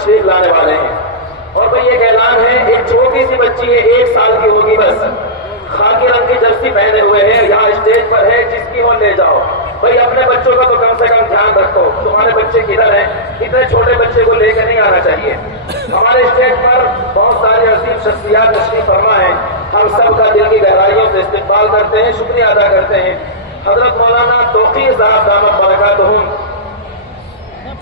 तशरीफ लाने वाले हैं। और भाई एक ऐलान है, एक छोटी सी बच्ची है, 1 साल की होगी बस, खाकी रंग की जर्सी पहने हुए है, यहाँ स्टेज पर है, जिसकी हो ले जाओ। भाई अपने बच्चों का तो कम से कम ध्यान रखो, तुम्हारे बच्चे किधर हैं, इतने छोटे बच्चे को लेकर नहीं आना चाहिए। हमारे स्टेज पर बहुत सारे अजीम शख्सियात तशरीफ फरमा है, हम सबका दिल की गहराइयों से इस्तकबाल करते हैं, शुक्रिया अदा करते हैं। हजरत मौलाना तौकीर साहब दामत बरकातहुम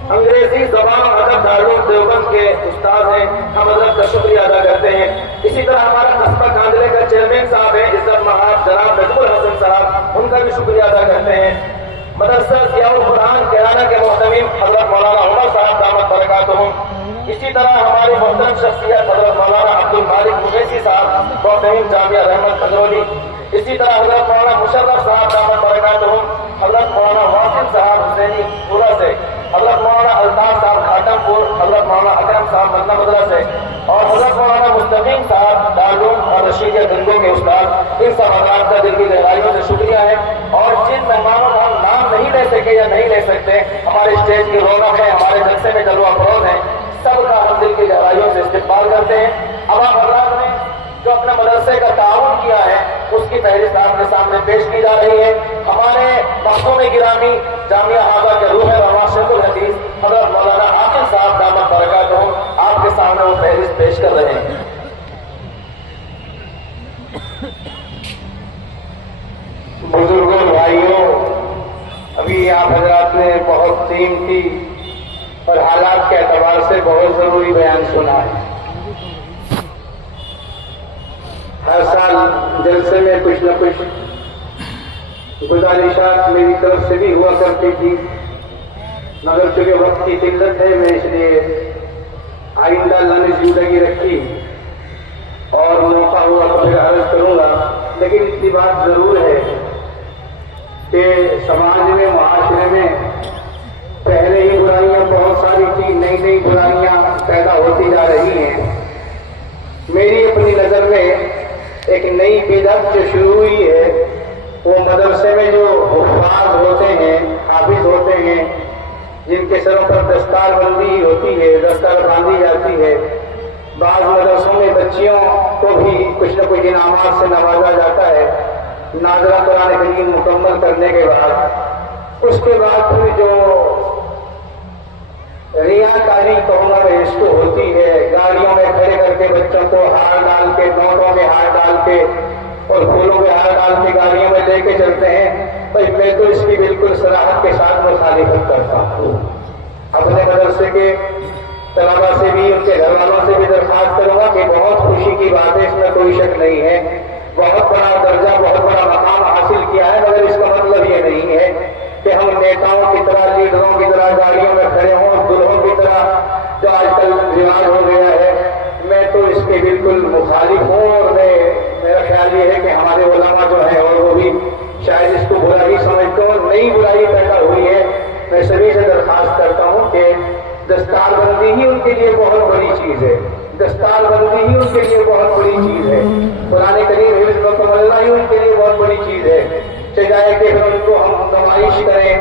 अंग्रेजी जबान और अदब दारुल देवबंद के उस्ताद हैं, हम हजरत का शुक्रिया अदा करते हैं। इसी तरह हमारा कस्बा कांदले का चेयरमैन साहब हैं इज्जत महाब जनाब नजमुल हसन साहब, उनका भी शुक्रिया अदा करते हैं। मदरसा जियाउल कुरान कैराना के मोहतमीम हजरत मौलाना उमर साहब दामत बरकातहुम। इसी तरह हमारे मोहतरम शख्सियत हजरत मौलाना अब्दुल मालिक मुगैसी साहब मोहतमीम जामिया रहमत बदरौली। इसी तरह हजरत मौलाना मुशर्रफ साहब दामत बरकातहुम, हजरत मौलाना वासिम साहब हुसैनी पूरा से, हजरत मौलाना अल्ताफ साहब खाटमपुर, हजरत मौलाना अकरम साहब मदना मदरा से, और हजरत मौलाना मुस्तकीम साहब दारुल और रशीदिया दिल्ली के उस्ताद। इन सब हजरात का दिल की गहराइयों से शुक्रिया है। और जिन मेहमानों का हम नाम नहीं ले सके या नहीं ले सकते, हमारे स्टेज की रौनक है, हमारे जलसे में जलवा फरोज है, सबका हम दिल की गहराइयों से इस्तकबाल करते हैं। अब आप हजरात ने जो अपने मदरसे का ताउन किया है, उसकी फहरिस्त आपके सामने पेश की जा रही है। हमारे मखदूम गिरामी जामिया हाजा के रूह रवा शेखुल हदीस हजरत मौलाना आकिब साहब दामत बरकातहुम आपके सामने वो फहरिस्त पेश कर रहे हैं। बुजुर्गों, भाइयों, अभी आप हजरात ने बहुत कीमती और हालात के एतबार से बहुत जरूरी बयान सुना है। हर साल जलसे में कुछ न कुछ गुजारिशात मेरी तरफ से भी हुआ करती थी, मगर चूंकि वक्त की किल्लत है, मैं इसलिए आइंदा अल्लाह ने जिंदगी रखी और मौका हुआ तो फिर अर्ज करूंगा। लेकिन इतनी बात जरूर है कि समाज में, मुआशरे में पहले ही बुराइयां बहुत सारी थी, नई नई बुराइयां पैदा होती जा रही हैं। मेरी अपनी नजर में एक नई बिदअत जो शुरू हुई है, वो मदरसे में जो हुफ़ाज़ होते हैं, हाफिज होते हैं, जिनके सरों पर दस्तार बंदी होती है, दस्तार बांधी जाती है। बाज़ मदरसों में बच्चियों को भी कुछ न कुछ इनामात से नवाजा जाता है, नाज़रा कुरान करीम मुकम्मल करने के बाद। उसके बाद फिर जो रियाकारी कहूँगा मैं इसको होती है, गाड़ियों में खड़े करके बच्चों को हार डाल के, नोटों में हार डाल के और फूलों में हार डाल के गाड़ियों में लेके चलते हैं। भाई मैं तो इसकी बिल्कुल सराहत के साथ मुखालिफत करता हूँ। अपने मदरसे के तलबा से भी, उनके घर वालों से भी दरख्वास्त करूंगा कि बहुत खुशी की बात है, इसमें कोई शक नहीं है, बहुत बड़ा दर्जा, बहुत बड़ा मकाम हासिल किया है, मगर इसका मतलब ये नहीं है कि हम नेताओं की तरह, लीडरों की तरह गाड़ियों में खड़े हों, दुल्हों की तरह जो आजकल रिवाज हो गया है। मैं तो इसके बिल्कुल मुखालिफ हूँ और मेरा ख्याल ये है कि हमारे उलमा जो है और वो भी शायद इसको बुराई समझते हो, नई बुराई पैदा हुई है। मैं सभी से दरख्वास्त करता हूँ कि दस्तारबंदी ही उनके लिए बहुत बड़ी चीज है, दस्तारबंदी ही उनके लिए बहुत बड़ी चीज है, कुरान करीम हिफ्ज़ मुकम्मल ही उनके लिए बहुत बड़ी चीज है। चाहे कि फिर उनको हम नुमाइश करें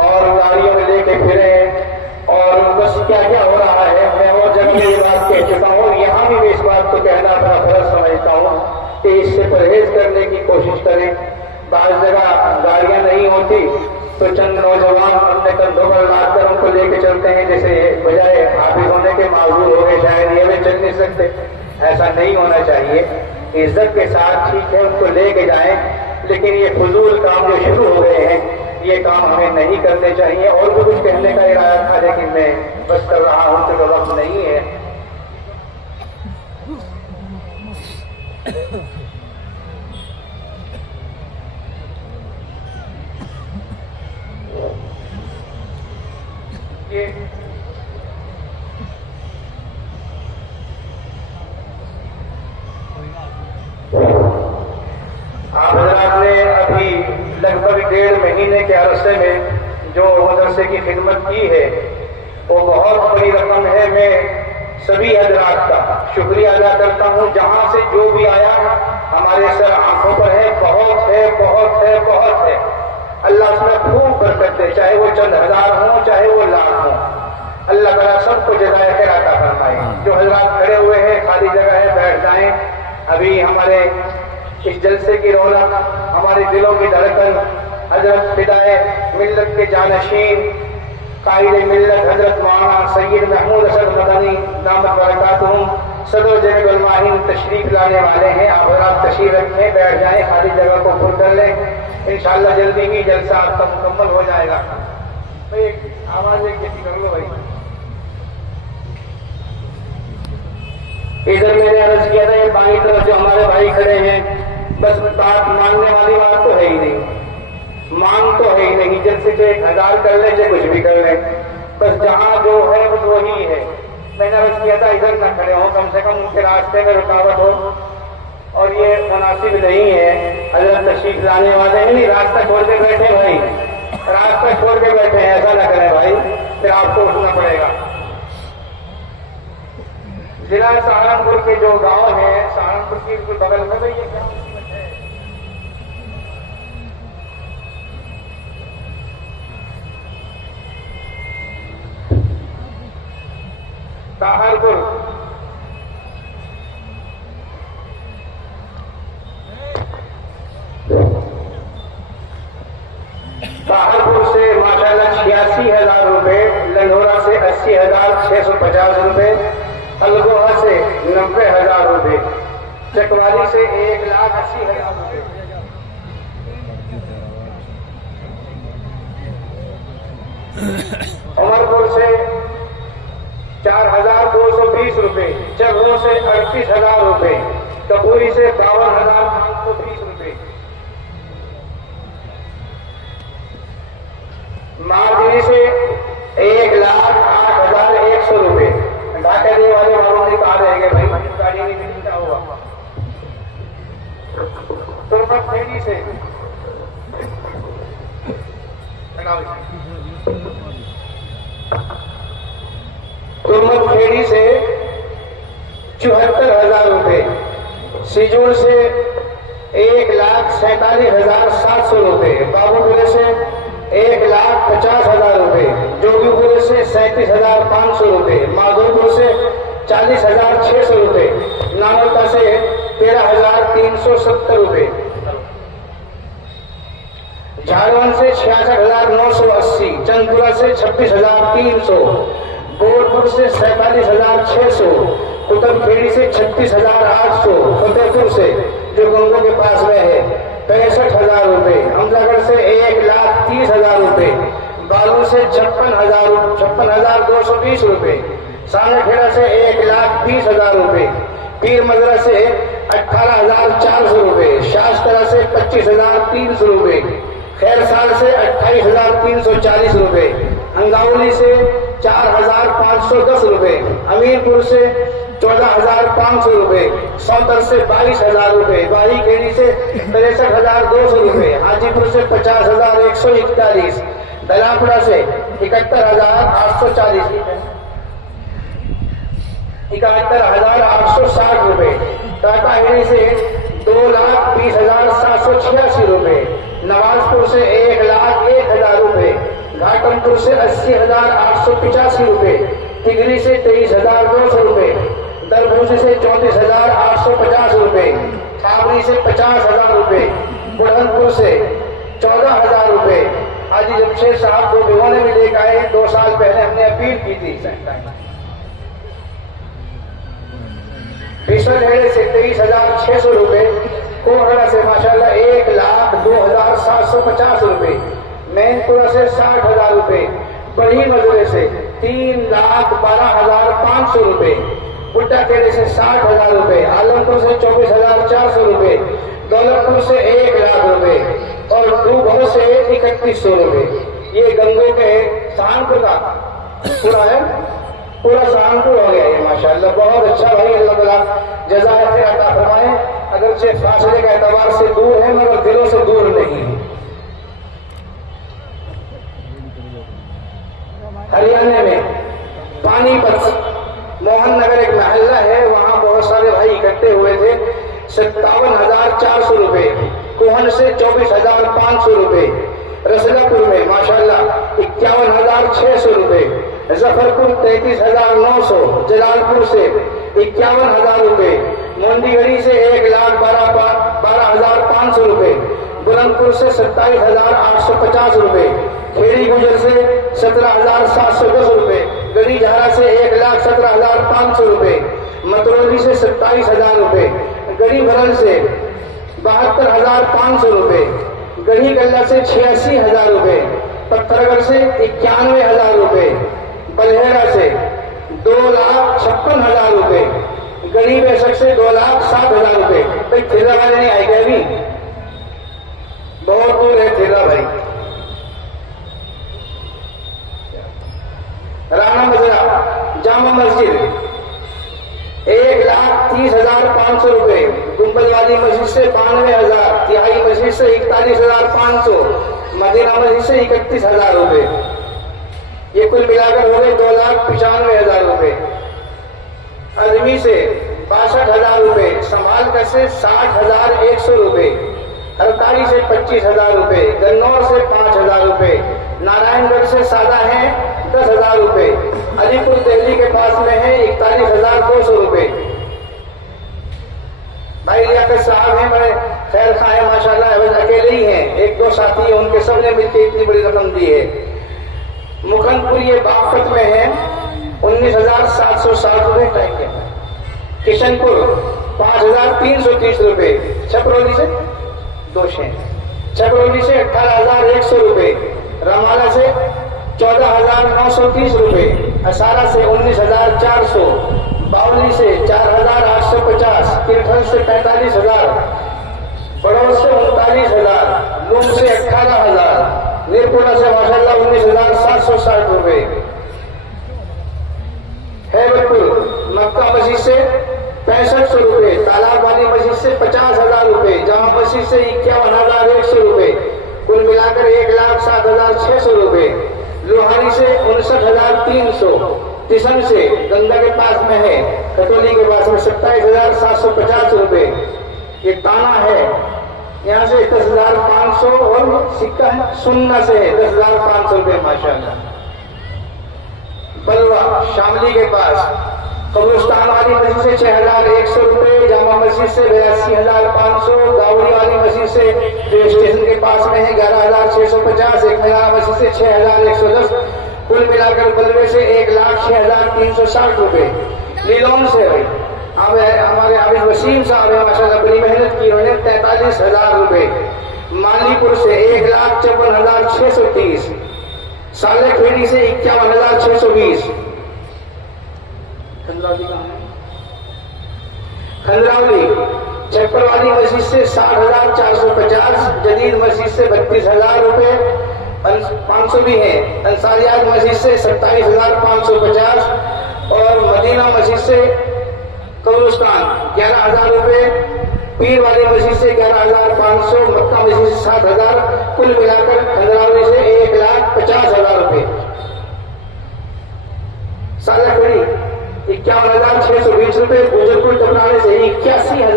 और गाड़ियों में लेके फिरें और बस क्या क्या हो रहा है। मैं और जब ये बात कह चुका हूँ, यहाँ भी मैं इस बात को कहना अपना फर्ज समझता हूँ कि इससे परहेज करने की कोशिश करें। बाज़ जगह गाड़ियाँ नहीं होती तो चंद नौजवान अपने कंधों पर लाद कर उनको लेके चलते हैं, जैसे बजाय हाफिज होने के माजूर हो गए, शायद ये भी चल नहीं सकते। ऐसा नहीं होना चाहिए, इज्जत के साथ ठीक है उनको लेके जाएं, लेकिन ये फजूल काम जो शुरू हो गए हैं, ये काम हमें नहीं करने चाहिए। और भी कुछ कहने का इरादा था, लेकिन मैं बस कर रहा हूं, तो वक्त नहीं है। ये आप हजरात ने अभी लगभग 1.5 महीने के अरसे में जो मदरसे की खिदमत की है, वो बहुत बड़ी रकम है। मैं सभी हजरात का शुक्रिया अदा करता हूँ। जहां से जो भी आया हमारे सर आंखों पर है, बहुत है, बहुत है, बहुत है। अल्लाह उसमें खूब बरकत दे, चाहे वो चंद हजार हो, चाहे वो लाख हो। अल्लाह ताला सबको जज़ाए खैर अता फरमाए। जो हजरात खड़े हुए हैं, खाली जगह है, बैठ जाएं। अभी हमारे इस जलसे की रौनक, हमारे दिलों की धड़कन हजरत फिदाए मिल्लत के जानशीन कायदे मिल्लत हजरत मौलाना सैयद महमूद असद मदनी दामत बरकातुहुम सदर जमील माहिन तशरीफ लाने वाले हैं। आप तशरीफ रखें, बैठ जाएं, खाली जगह को पुर कर लें। इंशाअल्लाह जल्दी ही जलसा आपका मुकम्मल हो जाएगा। भाई आवाज एक जैसी कर लो भाई। इधर मैंने अर्ज किया था, ये बाई तरफ जो हमारे भाई खड़े हैं, बस बात मांगने वाली बात तो है ही नहीं, मांग तो है ही नहीं। जैसे कि 1000 कर ले, चाहे कुछ भी कर ले, बस जहां जो है बस वही है। मैंने अर्ज किया था इधर न खड़े हो, कम से कम उनके रास्ते में रुकावट हो, और ये मुनासिब नहीं है। हजरत तशरीफ लाने वाले हैं, नहीं रास्ता छोड़ के बैठे भाई, रास्ता छोड़ के बैठे हैं, ऐसा ना करें भाई, फिर आपको उठना पड़ेगा। जिला सहारनपुर के जो गांव है, सहारनपुर की बिल्कुल बगल में भाई, ये क्या है सहारनपुर, सहारनपुर से माशाल्लाह 86,000 रुपए, लंढोरा से 80,650 रुपए, अलगोहा से 90,000 रुपए, चकवाली से 1,80,000 रुपए, उमरपुर से 4,220 रुपए, चगों से 38,000 रुपए, कपूरी से 52,520 रुपए, माजरी से 1,08,100 रुपए। ढाका देने वाले वालों ने कहा रहेंगे भाई, गाड़ी नहीं मिली, क्या हुआ? तुरपत खेड़ी से तुरमत खेड़ी से 74,000 रुपए, सिजूर से 1,47,700 रुपए, बाबूपुरे से 1,50,000 रुपए, जोगीपुरे से 37,500 रुपए, माधोपुर से 40,600 रुपए, नानोता से 13,370 रुपए, झारवन से 66,980, चंदपुरा से 26,300, गोरखपुर से 47,600, कुतुबखेड़ी से 36,800, फतेहपुर से जो गंगों के पास में है 65,000 रुपए, अमलागढ़ से 1,30,000 रुपए, बालू से 56,220 रुपए, सामनेखेड़ा से 1,20,000 रुपए, पीर मजरा से 18,400 रुपए, शास्त्रा से 25,300 रुपए, खैरसाल से 28,340 रुपए, अंगावली से 4,510 रुपए, अमीरपुर से 14,500 रुपए, सौतर से 22,000 रुपए, बारीखेड़ी से 63,200 रुपए, हाजीपुर से 50,141, दलापुरा से 71,840, 71,860 रुपए, टाटाहेड़ी से 2,20,786 रुपए, नवाजपुर से 1,01,000 रुपए, घाटमपुर से 80,885 रुपए, तिगरी से 23,200 रुपए, दरभूसी से 34,850 रुपए, छावनी से 50,000 रुपए, बुरहानपुर से 14,000 रुपए। हाजी जमशेद साहब को बिगोने में लेकर आए, 2 साल पहले हमने अपील की थी। विश्वहेड़े से 23,600 रुपए, कोहड़ा से माशाल्लाह 1,02,750 रुपए, मैनपुरा से 60,000 रुपए, बड़ी मजरे से 3,12,500 रुपए, बुट्टा खेड़े से 60,000 रुपए, आलमपुर से 24,400 रुपए, दौलतपुर से 1,00,000 रुपए और डूबो से 3,100 रुपए। ये गंगों के सहारनपुर का पूरा है, पूरा सहारनपुर हो गया ये माशाल्लाह। बहुत अच्छा भाई, अल्लाह ताला जज़ाए खैर अता फरमाए। अगरचे फासले के एतबार से दूर है, मगर दिलों से दूर नहीं है। हरियाणा में पानीपत मोहन नगर एक महल्ला है, वहां बहुत सारे भाई इकट्ठे हुए थे। 57,400 रुपए, कोहन से 24,500 रुपए, रसलापुर में माशाल्लाह 51,600 रुपए, जफरपुर 33,900, जलालपुर से 51,000 रुपए, मोंडीगढ़ी से 1,12,500 रुपए, बुलंदपुर से 27,850 रुपए, खेड़ी गुजर से 17,710 रुपए, गढ़ी झारा से 1,17,500 रुपए, मतरौली से 27,000 रुपए, गढ़ी भरल से 72,500 रुपए, गढ़ी गल्ला से 86,000 रुपए, पत्थरगढ़ से 91,000 रुपए, बलहेरा से 2,56,000 रुपए, गढ़ी बेशक से 2,07,000 रुपए। भाई थिरा वाले नहीं आएगा अभी, बहुत दूर है थिरा भाई। राणा मजरा जामा मस्जिद 1,30,500 रुपए, गुंबद वाली मस्जिद से 92,000, तिहाई मस्जिद से 41,500, मदीना मस्जिद से 31,000 रुपए। ये कुल मिलाकर हो गए 2,95,000 रुपए। अदमी से 62,000 रुपए, संभालकर से 60,100 रुपए, हरकारी से 25,000 रुपए, गन्नौर से 5,000 रुपए, नारायणगढ़ से सादा है 10,000 रुपए, अलीपुर दिल्ली के पास में है 41,200 रुपए। भाई लियाकत साहब हैं, बड़े खैर खा है माशाल्लाह, अकेले ही हैं, 1-2 साथी हैं, उनके सबने मिलकर इतनी बड़ी रकम दी है। मुखनपुर ये बागपत में है 19,760 रुपए टाइम के। किशनपुर 5,330 रुपए, छपरौली से 200, छपरौली से 18,100 रुपए, रमाला से 14,930 रुपए, असारा से 19,400, बावली से 4,850, किरठल से 45,000, बड़ौद से 39,000, लूम से 18,000, नीरकोटा से माशाल्लाह 19,760 रुपए, हैबतपुर मक्का मस्जिद से 6500 रुपए, तालाब वाली मस्जिद से 50,000 रुपए, जामा मस्जिद से 51,100 रुपए, कुल मिलाकर 1,07,600 रुपए, लोहारी से 59,300, तिसन से गंगा के पास में है, कटोली के पास में 27,750 रुपए, ये ताना है, यहाँ से 10,500 और सिक्का है सुन्ना से है 10,500 रुपए माशाल्लाह। बलवा शामली के पास कब्रिस्तान वाली मस्जिद से 6,100 रुपए, जामा मस्जिद से 82,500, गावड़ी वाली मस्जिद से जो स्टेशन के पास में है 11,650, एक मीनार मस्जिद से 6,110, कुल मिलाकर बलवे से 1,06,360 रुपए। लीलोन से हमारे आबिद वसीम साहब है माशाल्लाह, बड़ी मेहनत की उन्होंने 43,000 रुपए। मालीपुर से 1,54,630, साले खेड़ी से 51,620, खंडरावली छप्पर वाली मस्जिद से 60,450, जदीद मस्जिद से 32,000 रुपए, 500 भी है, अंसारियात मस्जिद से 27,550 और मदीना मस्जिद से कब्रिस्तान 11,000 रुपए, पीर वाली मस्जिद से 11,500, मक्का मस्जिद से 7,000, कुल मिलाकर खंडरावली से 1,50,000 रुपए। साला खड़ी 51,620 रुपए, गुजरपुर टपराने से 81,000